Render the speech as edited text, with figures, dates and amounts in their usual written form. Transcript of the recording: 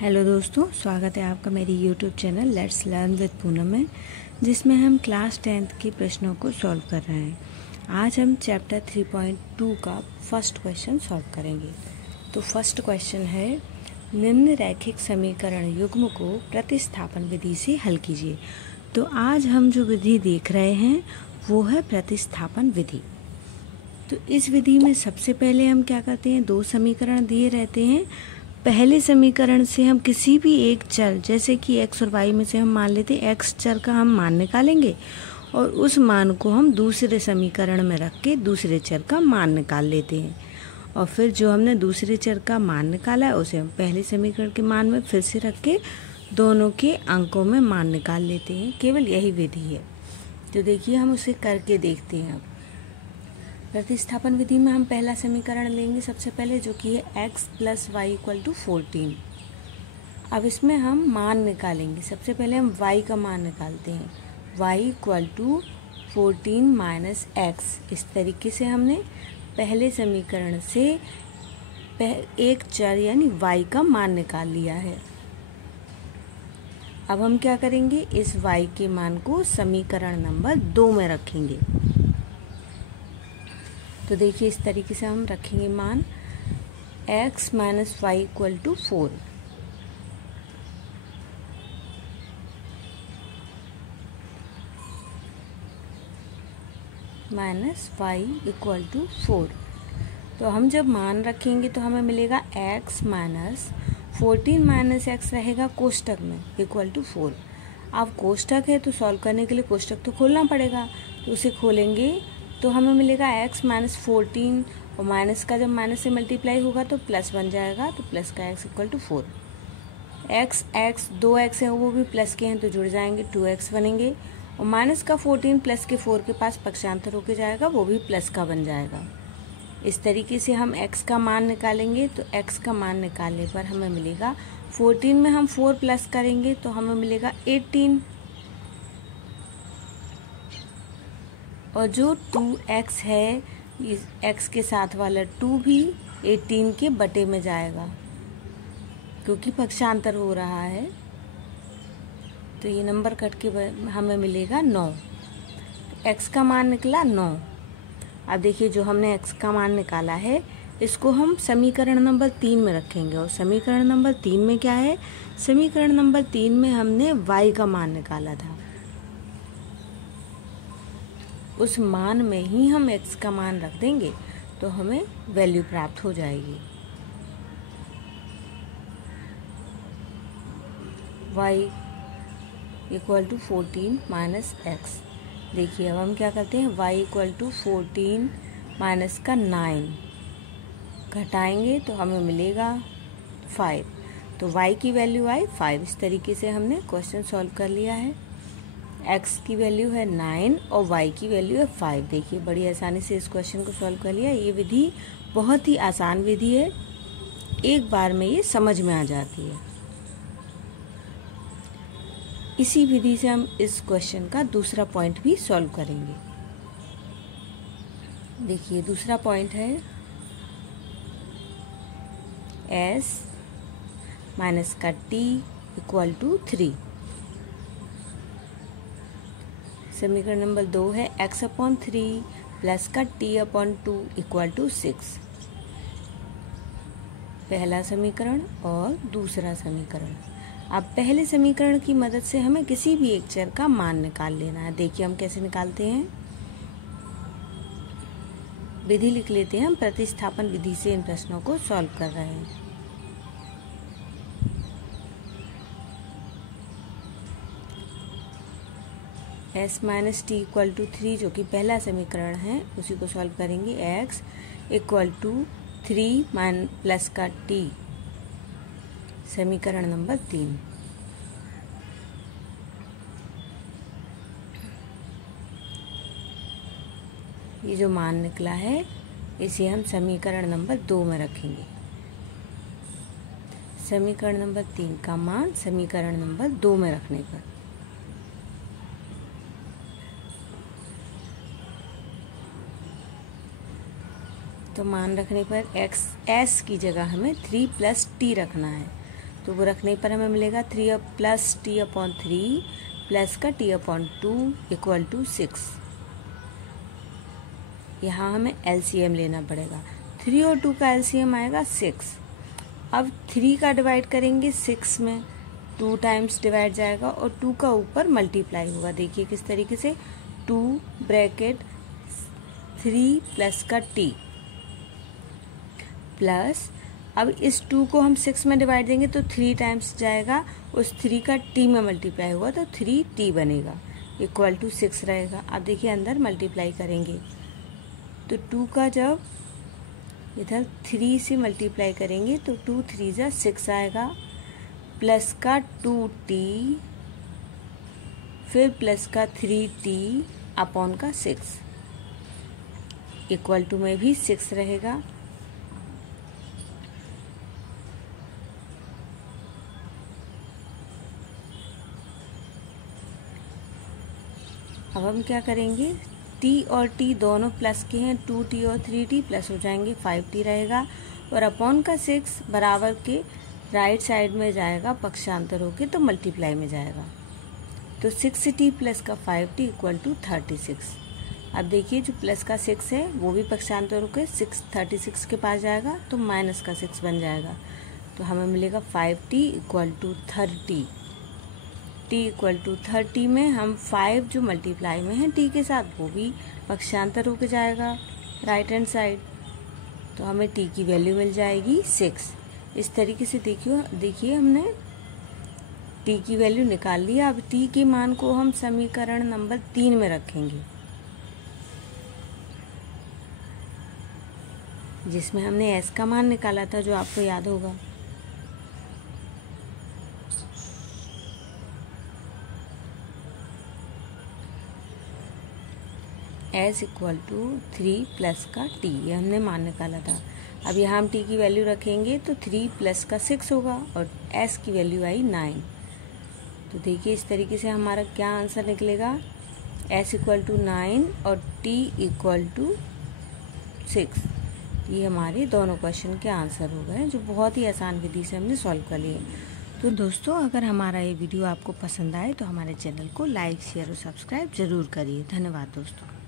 Hello दोस्तों, स्वागत है आपका मेरी YouTube channel let's learn with Poonam में, जिसमें हम क्लास 10th के प्रश्नों को सॉल्व कर रहे हैं। आज हम चैप्टर 3.2 का फर्स्ट क्वेश्चन सॉल्व करेंगे। तो फर्स्ट क्वेश्चन है, निम्न रैखिक समीकरण युग्म को प्रतिस्थापन विधि से हल कीजिए। तो आज हम जो विधि देख रहे हैं वो है प्रतिस्थापन विधि। तो इस विधि में सबसे पहले हम क्या करते हैं, दो समीकरण दिए रहते हैं। पहले समीकरण से हम किसी भी एक चर, जैसे कि x और y में से हम मान लेते हैं x चर का हम मान निकालेंगे और उस मान को हम दूसरे समीकरण में रख के दूसरे चर का मान निकाल लेते हैं। और फिर जो हमने दूसरे चर का मान निकाला है उसे हम पहले समीकरण के मान में फिर से रख के दोनों के अंकों में मान निकाल लेते हैं। केवल यही विधि है। तो देखिए, हम उसे करके देखते हैं। अब प्रतिस्थापन विधि में हम पहला समीकरण लेंगे सबसे पहले, जो कि है x plus Y equal to 14। अब इसमें हम मान निकालेंगे। सबसे पहले हम y का मान निकालते हैं, y equal to 14 minus x। इस तरीके से हमने पहले समीकरण से एक चर यानी y का मान निकाल लिया है। अब हम क्या करेंगे, इस y के मान को समीकरण नंबर 2 में रखेंगे। तो देखिए, इस तरीके से हम रखेंगे मान x minus Y equal to 4। Minus Y equal to 4। तो हम जब मान रखेंगे तो हमें मिलेगा x माइनस 14 माइनस x रहेगा कोष्टक में इक्वल टू 4। अब कोष्टक है तो सॉल्व करने के लिए कोष्टक तो खोलना पड़ेगा। तो उसे खोलेंगे तो हमें मिलेगा x माइनस 14 और माइनस का जब माइनस से मल्टीप्लाई होगा तो प्लस बन जाएगा। तो प्लस का x इक्वल टू 4। x दो x है वो भी प्लस के हैं तो जुड़ जाएंगे, 2x बनेंगे। और माइनस का 14 प्लस के 4 के पास पक्षांतर होके जाएगा, वो भी प्लस का बन जाएगा। इस तरीके से हम x का मान निकालेंगे। तो x का मान निकालने पर हमें मिलेगा 14 में हम 4 प्लस करेंगे तो हमें मिलेगा 18। और जो 2x है, इस x के साथ वाला 2 भी 18 के बटे में जाएगा क्योंकि पक्षांतर हो रहा है। तो ये नंबर कट के हमें मिलेगा 9। x का मान निकला 9। अब देखिए, जो हमने x का मान निकाला है इसको हम समीकरण नंबर 3 में रखेंगे। और समीकरण नंबर 3 में क्या है, समीकरण नंबर 3 में हमने y का मान निकाला था। उस मान में ही हम x का मान रख देंगे तो हमें वैल्यू प्राप्त हो जाएगी। y equal to 14 minus x। देखिए, अब हम क्या करते हैं, y इक्वल टू 14 माइनस का 9 घटाएंगे तो हमें मिलेगा 5। तो y की वैल्यू आई 5। इस तरीके से हमने क्वेश्चन सॉल्व कर लिया है। x की वैल्यू है 9 और y की वैल्यू है 5। देखिए, बड़ी आसानी से इस क्वेश्चन को सॉल्व कर लिया। ये विधि बहुत ही आसान विधि है, एक बार में ये समझ में आ जाती है। इसी विधि से हम इस क्वेश्चन का दूसरा पॉइंट भी सॉल्व करेंगे। देखिए, दूसरा पॉइंट है s माइनस का t इक्वल टू 3। समीकरण नंबर 2 है x अपॉन 3 प्लस का t अपॉन 2 इक्वल टू 6। पहला समीकरण और दूसरा समीकरण। अब पहले समीकरण की मदद से हमें किसी भी एक चर का मान निकाल लेना है। देखिए, हम कैसे निकालते हैं, विधि लिख लेते हैं। हम प्रतिस्थापन विधि से इन प्रश्नों को सॉल्व कर रहे हैं। s minus T equal to 3 जो कि पहला समीकरण है उसी को सॉल्व करेंगे। x इक्वल टू 3 प्लस का t, समीकरण नंबर 3। ये जो मान निकला है इसे हम समीकरण नंबर 2 में रखेंगे। समीकरण नंबर 3 का मान समीकरण नंबर 2 में रखने पर तो मान रखने पर x की जगह हमें 3 प्लस टी रखना है। तो वो रखने पर हमें मिलेगा 3 प्लस t/3 प्लस का t/2 इक्वल टू 6। यहाँ हमें LCM लेना पड़ेगा। 3 और 2 का LCM आएगा 6। अब 3 का डिवाइड करेंगे 6 में, 2 टाइम्स डिवाइड जाएगा और 2 का ऊपर मल्टीप्लाई होगा। देखिए किस तरीके से, 2 ब्रैकेट 3 प्लस का t प्लस, अब इस 2 को हम 6 में डिवाइड देंगे तो 3 टाइम्स जाएगा, उस 3 का t में मल्टीप्लाई होगा तो 3t बनेगा इक्वल टू 6 रहेगा। अब देखिए अंदर मल्टीप्लाई करेंगे तो 2 का जब इधर 3 से मल्टीप्लाई करेंगे तो 2 3 जा 6 आएगा, प्लस का 2t फिर प्लस का 3t अपॉन का 6 इक्वल टू में भी 6 रहेगा। अब हम क्या करेंगे, t और t दोनों प्लस के हैं, 2t और 3t प्लस हो जाएंगे, 5t रहेगा और अपॉन का 6 बराबर के राइट साइड में जाएगा, पक्षांतर होके तो मल्टीप्लाई में जाएगा, तो 6t प्लस का 5t इक्वल टू 36। अब देखिए जो प्लस का 6 है वो भी पक्षांतर होके 36 के पास जाएगा तो माइनस का 6 बन जाएगा, तो हमें मिलेगा 5t equal to 30। t equal to 30 में हम 5 जो मल्टीप्लाई में है t के साथ वो भी पक्षांतर होके जाएगा राइट हैंड साइड, तो हमें t की वैल्यू मिल जाएगी 6। इस तरीके से देखिए हमने t की वैल्यू निकाल लिया। अब t के मान को हम समीकरण नंबर 3 में रखेंगे, जिसमें हमने s का मान निकाला था, जो आपको याद होगा। s इक्वल टू 3 प्लस का t, ये हमने मान निकाला था। अब यहाँ हम t की वैल्यू रखेंगे तो 3 प्लस का 6 होगा और s की वैल्यू आई 9। तो देखिए इस तरीके से हमारा क्या आंसर निकलेगा, s इक्वल टू 9 और t इक्वल टू 6। ये हमारे दोनों क्वेश्चन के आंसर हो गए, जो बहुत ही आसान विधि से हमने सॉल्व कर लिए। तो दोस्तों अगर हमारा ये वीडियो आपको पसंद आए तो हमारे चैनल को लाइक शेयर और सब्सक्राइब जरूर करिए। धन्यवाद दोस्तों।